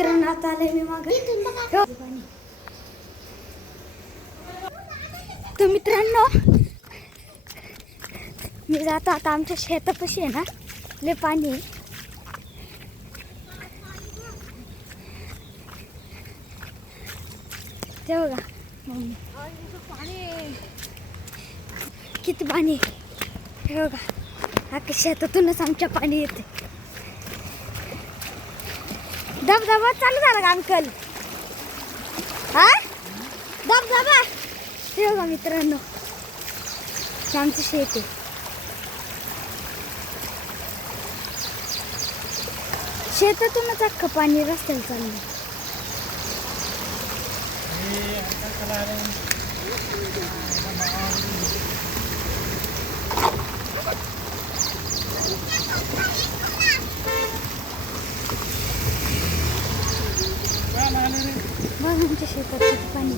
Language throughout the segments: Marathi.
मित्रांनो आता आले मी मागे. तर मित्रांनो मी जातो आता आमच्या शेतापाशी आहे ना लय पाणी आहे. ते बघा किती पाणी आहे. हे बघा आता शेतातूनच आमच्या पाणी येते. धबधबा चालू झाला का अंकल? हा धबधबा. हे बघा मित्रांनो आमचं शेत आहे. शेतातूनच अख्खं पाणी रस्त्याला चाललं. बघ आमच्या शेतात किती पाणी.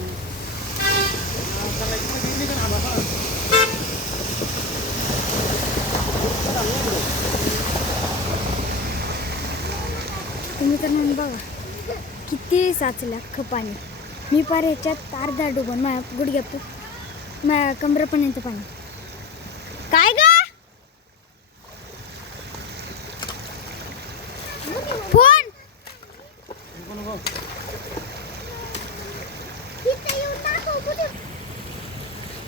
तुम्ही तर म्हणून बघा किती साचलं अख्खं पाणी. मी पार ह्याच्यात अर्धा डुबून माझ्या गुडघ्यात माझ्या कमरेपर्यंत पाणी. काय ग फोन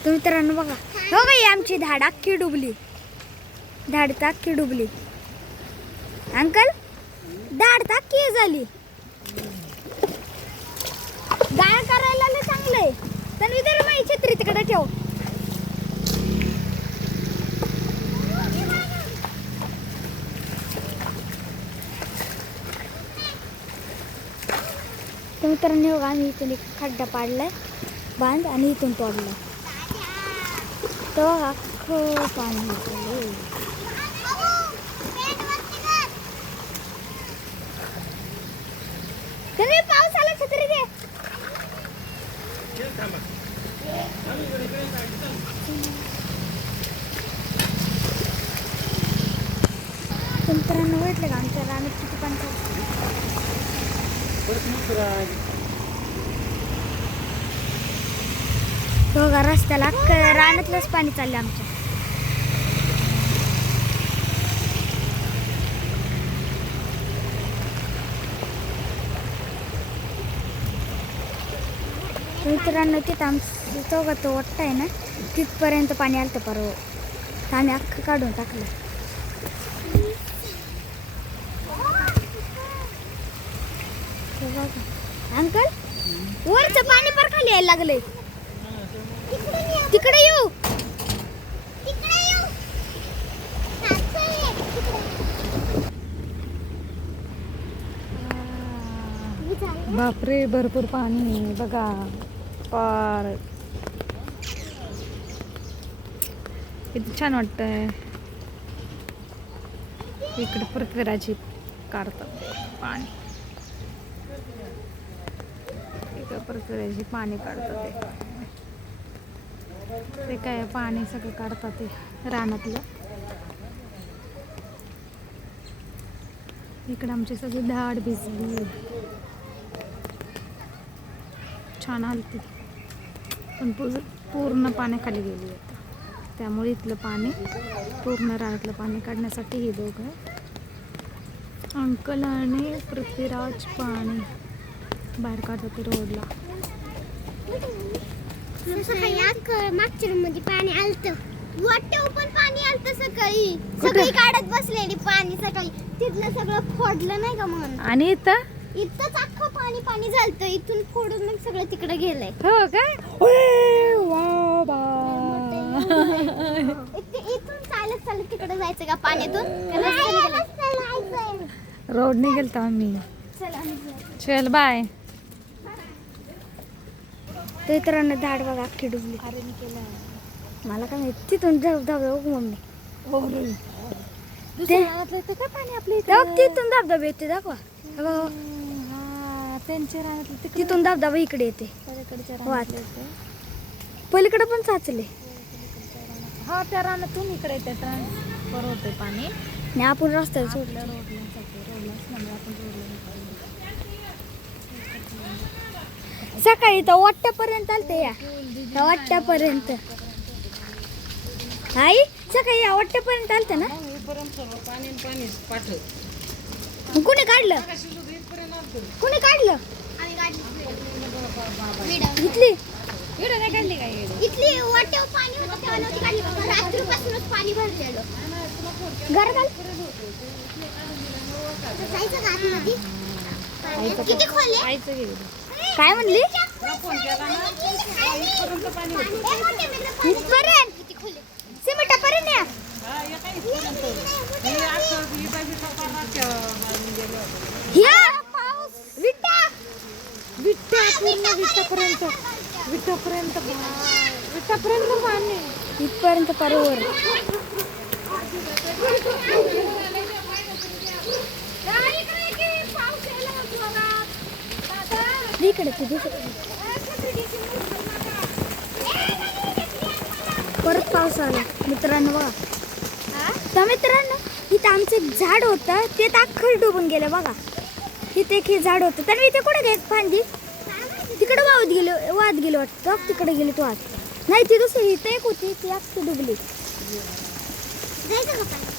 तर मित्रांनो बघा हो बाई आमची झाड अख्खी डुबली. झाड तर अख्खी डुबली. अंकल झाड तर अख्खी झाली. गाय करायला लय चांगलं आहे. तर विचार माझी छत्री तिकडे ठेव. तर मित्रांनो आम्ही इथून एक खड्डा पाडलाय बांध आणि इथून तोडलाय. तो अख्खं पाणी होतं. तुम्ही पाऊस आला छत्री दे. मित्रांनो म्हटलं का आमच्या रानात किती पाणी बघा रस्त्याला रानातलंच पाणी चाललं आमच्या. मित्रांनो तिथं आमचं चौघा तो वाटत आहे ना तिथपर्यंत पाणी आलं परवा. तर आम्ही अख्खं काढून टाकलं. अंकल वरचं पाणी पर खाली यायला लागलंय. तिकडे येऊ. बापरे भरपूर पाणी बघा पार. किती छान वाटतंय. इकडे पृथ्वीराजी काढतात पाणी. इकडे पृथ्वीराजी पाणी काढतात. ते काय पाणी सगळं काढतात ते रानातलं. इकडे आमची सगळी झाड भिजली. छान आलती पण पूर्ण पाण्याखाली गेली आता. त्यामुळे इथलं पाणी पूर्ण रानातलं पाणी काढण्यासाठी हे दोघं अंकल आणि पृथ्वीराज पाणी बाहेर काढतात रोडला. मागच्या रूम मध्ये पाणी आलत. वाटेव पण पाणी आलत सकाळी. सगळी काढत बसलेली पाणी सकाळी. तिथलं सगळं फोडलं नाही का म्हणून. आणि इथंच अख्खं पाणी पाणी झालतं. इथून फोडून मग सगळं तिकडे गेलंय. हो काय इथून चालत चालत तिकडे जायचं का पाण्यातून. रोड ने गेलतो आम्ही. चल बाय. ते तर झाड बघा अख्खी डुबली. मला काय माहिती. तिथून धबधबा मम्मी काय पाणी आपल्या तिथून धबधबा येते दाखवा. त्यांच्या रानातलं तिथून धबधबा इकडे येते. पलीकडे पण साचले. हा त्या रानातून इकडे येते ट्रान्सफर होते पाणी. आणि आपण रस्त्याला सोडलं. रोडलाच म्हणजे आपण रोडला सकाळी तर वाट्यापर्यंत आलते या वाट्यापर्यंत. आई सकाळी या वाट्यापर्यंत आलते ना. कुणी काढलं कुणी काढलं इथली इथली वाट्यावर पाणी होतं तेव्हा नव्हती काढली. रात्रीपासूनच पाणी भरलेलं घरात. किती खोले काय म्हणली सिमेंटापर्यंत या. विटापर्यंत पाणी इथपर्यंत परवर. इकडे परत पाऊस आला मित्रांनो. बघा तर मित्रांनो इथं आमचं एक झाड होतं ते अख्खं डुबून गेलं. बघा इथे एक हे झाड होतं तर इथे कुठे घेत फांदी तिकडे वाहत गेलो वाटतं. तिकडे गेली तो वाहत नाही ती दुसरी इथे एक होती ती अख्खी डुबली.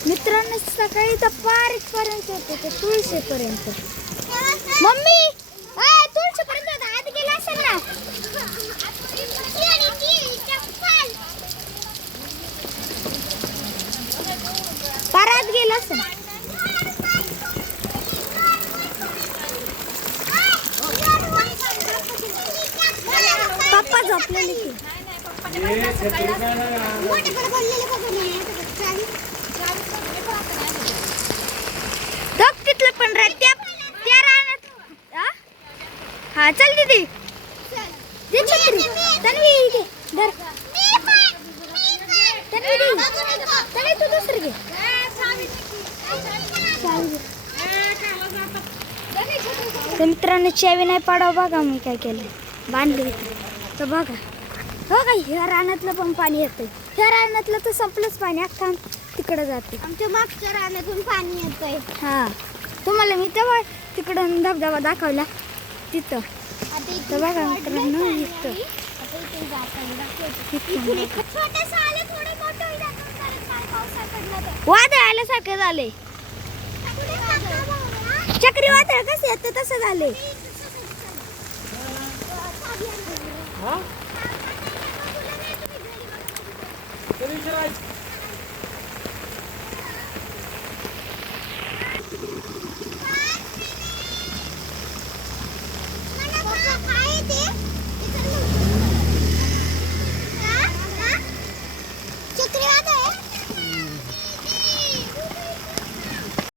मित्रांनो सकाळी तर पार्कपर्यंत होते ते तुळशीपर्यंत. मम्मी तुळशीपर्यंत आत गेला असेल ना. पारात गेला असेल. पप्पा झोपलेली तिथलं पण त्या रानात. हा चल दीदी दे छत्री. तन्वी घे धर. तन्वी तू दुसरी घे. तर मित्रांनो चावी नाही पाडावं. बघा मी काय केलं बांधले तर बघा. हो का ह्या रानातलं पण पाणी येतंय. ह्या रानातलं तर संपलंच पाणी अख्खा तिकडं जाते. आमच्या मागच्या रानातून पाणी येतंय. हा तुम्हाला मी तेव्हा तिकडं धबधबा दाखवला तिथं. तर बघा मित्रांनो इथं वादळ आल्यासारखं झाले. चक्रीवादळ कसं येतं तसं झाले.